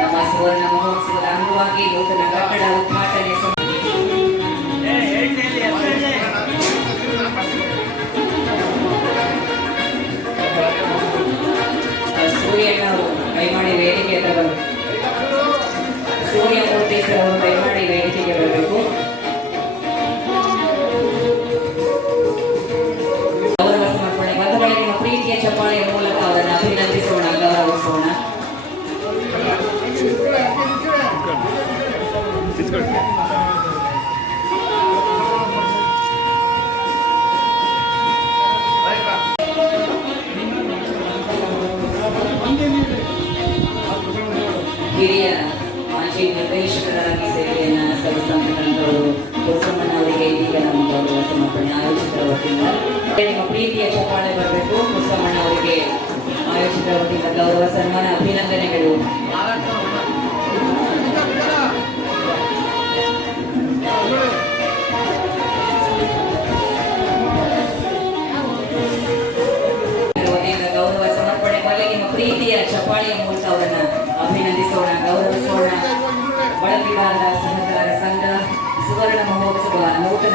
ನಮ್ಮ ಸುವರ್ಣ ಮಹೋತ್ಸವದ ಅಂಗವಾಗಿ ನೂತನ ಕಟ್ಟಡ ಉದ್ಘಾಟನೆ ನಿಮ್ಮ ಪ್ರೀತಿಯ ಚಪ್ಪಾಳೆ ಬರಬೇಕು. ಕುಸುಮಣ್ಣ ಅವರಿಗೆ ಆಯೋಜಿತ ವತಿಯಿಂದ ಗೌರವ ಸನ್ಮಾನ ಅಭಿನಂದನೆಗಳು.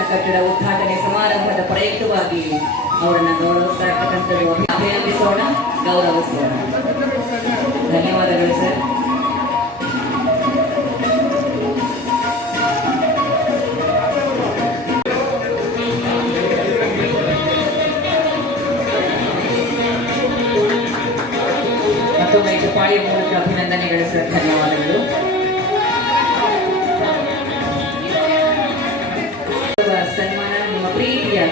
ಕಟ್ಟಡ ಉದ್ಘಾಟನೆ ಸಮಾರಂಭದ ಪ್ರಯುಕ್ತವಾಗಿ ಅವರನ್ನು ಗೌರವಿಸ್ತಾ ಇರ್ತಕ್ಕಂಥದ್ದು ಅಭಿನಂದಿಸೋಣ, ಗೌರವಿಸೋಣ. ಧನ್ಯವಾದಗಳು, ಸರ್. ಮತ್ತೊಮ್ಮೆ ಚಪ್ಪಾಳಿ ಮೂಲಕ ಅಭಿನಂದನೆಗಳು, ಸರ್. ಧನ್ಯವಾದಗಳು.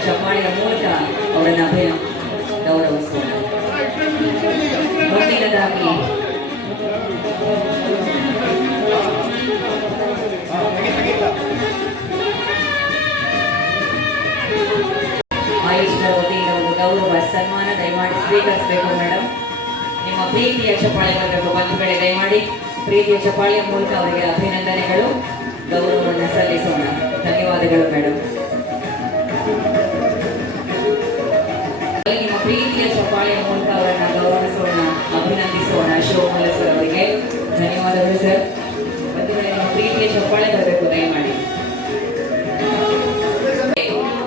ಚಪ್ಪಾಳಿಯ ಮೂಲಕ ಅವರನ್ನ ಅಭಿನ ಗೌರವಿಸೋಣ ಮುಂದಿನದಾಗಿ ಆಯೋಜಕರ ವತಿಯಿಂದ ಒಂದು ಗೌರವ, ಸನ್ಮಾನ ದಯಮಾಡಿ ಸ್ವೀಕರಿಸಬೇಕು ಮೇಡಮ್ ನಿಮ್ಮ ಪ್ರೀತಿಯ ಚಪ್ಪಾಳೆ ಬರಬೇಕು ಬಂಧುಗಳೇ ದಯಮಾಡಿ. ಪ್ರೀತಿಯ ಚಪಾಳಿಯ ಮೂಲಕ ಅವರಿಗೆ ಅಭಿನಂದನೆಗಳು. ಗೌರವವನ್ನು ಸಲ್ಲಿಸೋಣ. ಧನ್ಯವಾದಗಳು ಮೇಡಮ್ ಚಪ್ಪಾಳೆ ಬರಬೇಕು ದಯಮಾಡಿ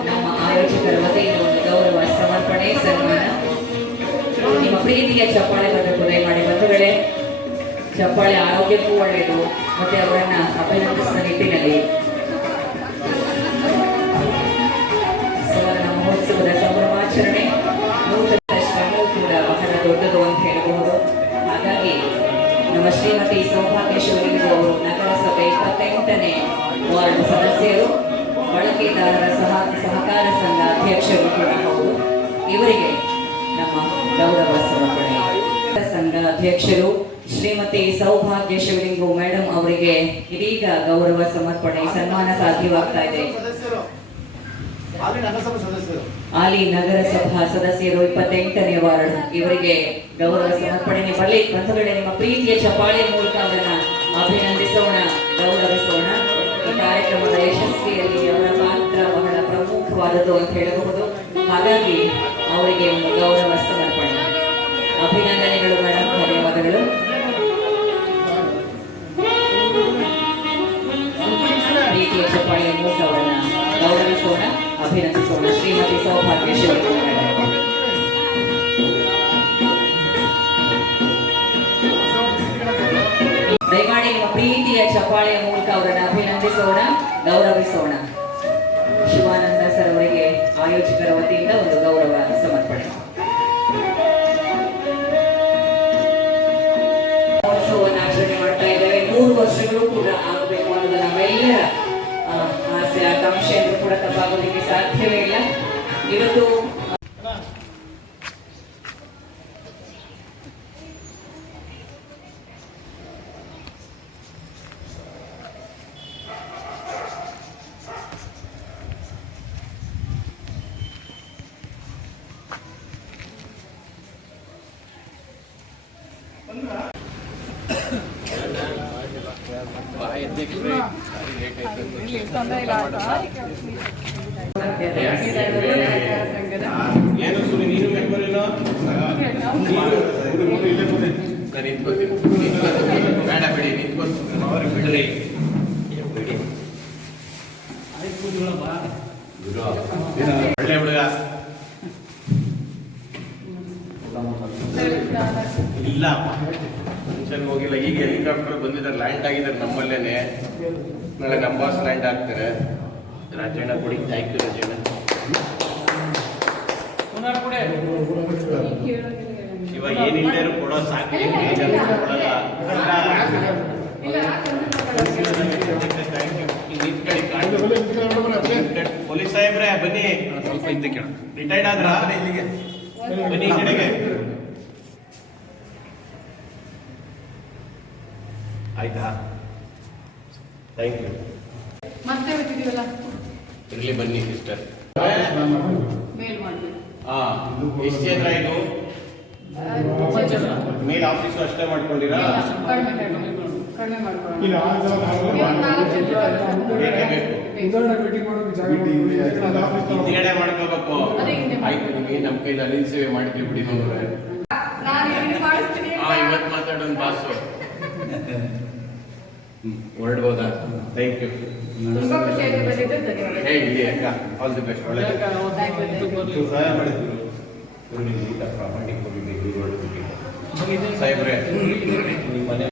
ನಮ್ಮ ಆಯೋಜಕರ ವತಿಯಿಂದ ಒಂದು ಗೌರವ, ಸಮರ್ಪಣೆ, ಸನ್ಮಾನ. ನಿಮ್ಮ ಪ್ರೀತಿಯ ಚಪ್ಪಾಳೆ ಬರಬೇಕು ದಯಮಾಡಿ ಬಂಧುಗಳೇ? ಚಪ್ಪಾಳೆ ಆರೋಗ್ಯಕ್ಕೂ ಒಳ್ಳೆಯದು ಮತ್ತೆ ಅವರನ್ನ ಅಭಿನಂದಿಸುವ ನಿಟ್ಟಿನಲ್ಲಿ ಇವರಿಗೆ ನಮ್ಮ ಗೌರವ ಸಮರ್ಪಣೆ. ಸಂಘ ಅಧ್ಯಕ್ಷರು ಶ್ರೀಮತಿ ಸೌಭಾಗ್ಯ ಶಿವಲಿಂಗು ಮೇಡಮ್ ಅವರಿಗೆ ಇದೀಗ ಗೌರವ ಸಮರ್ಪಣೆ, ಸನ್ಮಾನ ಸಾಧ್ಯವಾಗ್ತಾ ಇದೆ. ಆಲಿ ನಗರಸಭಾ ಸದಸ್ಯರು ಇಪ್ಪತ್ತೆಂಟನೇ ವಾರ್ಡ್, ಇವರಿಗೆ ಗೌರವ ಸಮರ್ಪಣೆ. ಬರಲಿ ಬಂಧುಗಳೇ, ನಿಮ್ಮ ಪ್ರೀತಿಯ ಚಪಾಳಿಯ ಮೂಲಕ ಅದನ್ನ ಅಭಿನಂದಿಸೋಣ, ಗೌರವಿಸೋಣ. ಈ ಕಾರ್ಯಕ್ರಮದ ಯಶಸ್ವಿಯಲ್ಲಿ ಅವರ ಪಾತ್ರ ಬಹಳ ಪ್ರಮುಖವಾದದ್ದು ಅಂತ ಹೇಳಬಹುದು. ಹಾಗಾಗಿ ಅವರಿಗೆ ಗೌರವ ಸಮರ್ಪಣೆ. ಅಭಿನಂದನೆಗಳು ಮೇಡಮ್, ಧನ್ಯವಾದಗಳು. ಪ್ರೀತಿಯ ಚಪ್ಪಾಳೆಯ ಮೂಲಕ ಅವರನ್ನ ಗೌರವಿಸೋಣ, ಅಭಿನಂದಿಸೋಣ. ಶ್ರೀಮತಿ ಸೌಭಾಗ್ಯ ಮೇಡಮ್ ದಯಮಾಡಿ ನಿಮ್ಮ ಪ್ರೀತಿಯ ಚಪ್ಪಾಳೆಯ ಮೂಲಕ ಅವರನ್ನು ಅಭಿನಂದಿಸೋಣ, ಗೌರವಿಸೋಣ. ಶಿವಾನಂದ ಸರ್ ಅವರಿಗೆ ಆಯೋಜಕರ ವತಿಯಿಂದ ಒಂದು ಸಾಧ್ಯವೇ ಇಲ್ಲ ಇವತ್ತು ತೊಂದರೆ ಇಲ್ಲ ಏನು ಸುನಿ ನೀನು ಮೆಂಬರ್ ನಾನು. ಬೇಡ ಬಿಡಿ ಅವ್ರಿಗೆ ಬಿಡ್ರಿ ಹುಡುಗ ಇಲ್ಲ ಹೋಗಿಲ್ಲ ಈಗ ಹೆಲಿಕಾಪ್ಟರ್ ಬಂದಿದ್ದಾರೆ ಲ್ಯಾಂಡ್ ಆಗಿದ್ದಾರೆ ನಮ್ಮಲ್ಲೇನೆ ನಾಳೆ ನಮ್ಮ ಬಾಸ್ ಲ್ಯಾಂಡ್ ಆಗ್ತಾರೆ ರಾಜಣ್ಣ ಕೊಡಿ. Thank you Rajanna. ಇವಾಗ ಏನಿಲ್ಲರೂ ಕೊಡೋ ಸಾಕು. ಪೊಲೀಸ್ ಸಾಹೇಬ್ರೆ ಬನ್ನಿ. ಸ್ವಲ್ಪ ಹಿಂದೆ ಕೇಳ ರಿಟೈರ್ಡ್ ಆದ್ರ? ಇಲ್ಲಿಗೆ ಬನ್ನಿ ಕಡೆಗೆ. ಆಯ್ತಾ? ಥ್ಯಾಂಕ್ ಯು ಮತ್ತೆ ಇರ್ಲಿ ಬನ್ನಿ ಸಿಸ್ಟರ್ ಹಾ ಎಷ್ಟು ಜನ ಇದು? ಮೇಲ್ ಆಫೀಸು ಅಷ್ಟೇ ಮಾಡ್ಕೊಂಡಿರಾ? ಹಿಂದ್ಗಡೆ ಮಾಡ್ಕೋಬೇಕು. ಆಯ್ತು ನಿಮಗೆ ನಮ್ಮ ಕೈಲಿ ಅಲ್ಲಿ ಸೇವೆ ಮಾಡ್ತೀವಿ ಬಿಡಿ ನೋಡ್ರೆ ನಾನು ಇಲ್ಲಿ ಮಾಡಿಸ್ತೀನಿ ಹಾ ಇವತ್ತು ಮಾತಾಡೋನ್ ಬಾಸು ಹೊರಡ್ಬೋದಾ ಥ್ಯಾಂಕ್ ಯು ಹೇ ಇಲ್ಲಿ ಅಕ್ಕ ಆಲ್ ದಿ ಬೆಸ್ಟ್ ಒಳ್ಳೆ. ಸಹಾಯ ಮಾಡಿದ್ರು. ಪ್ರಾಮಾಣಿಕ ಸಾಹೇಬ್ರೆ ನಿಮ್ಮ ಮನೆ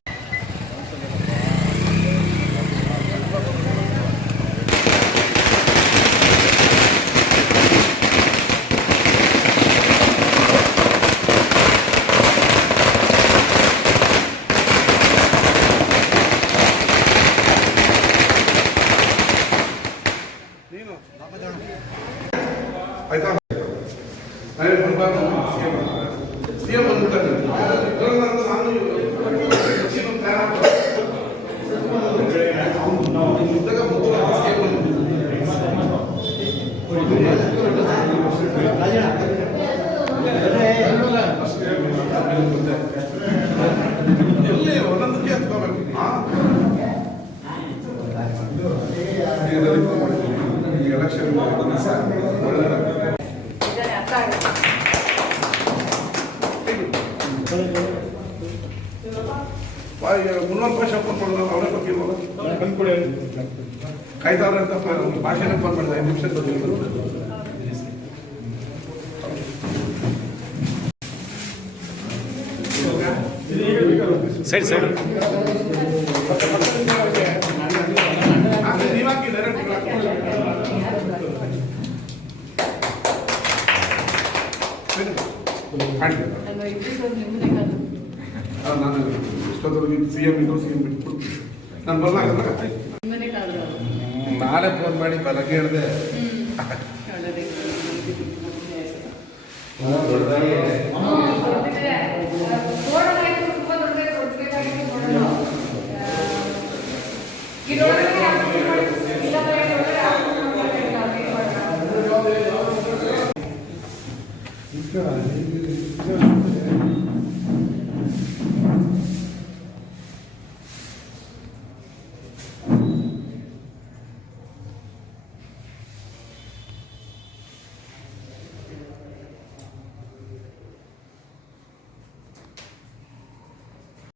ಸಿಎಂ ಬಂದ್ಬಿಟ್ಟಾರೆ ನಾನು ಸಿಎಂ ಪ್ಲಾನ್ ಮುನ್ನೂರು ರೂಪಾಯಿ ಅವರ ಬಗ್ಗೆ ಅವರೇ ಕೊಟ್ಟಿರ್ಬೋದು ಕಾಯ್ತಾವ್ರೆ ಅಂತ ಭಾಷೆನೇ ಫೋನ್ ಮಾಡಿದೆ ಐದು ನಿಮಿಷ ಸರಿ ಸರಿ. ನೀವಾಕಿ ಇಷ್ಟೊತ್ತವರೆಗೆ ಸಿ ಎಂ ಇದ್ರು ಸಿ ಎಂ ಬಿಟ್ಟು ನಾನು ಬರ್ಲಾಗಲ್ಲ ನಾಳೆ ಫೋನ್ ಮಾಡಿ ಬರಕ್ಕೆ ಹೇಳಿದೆ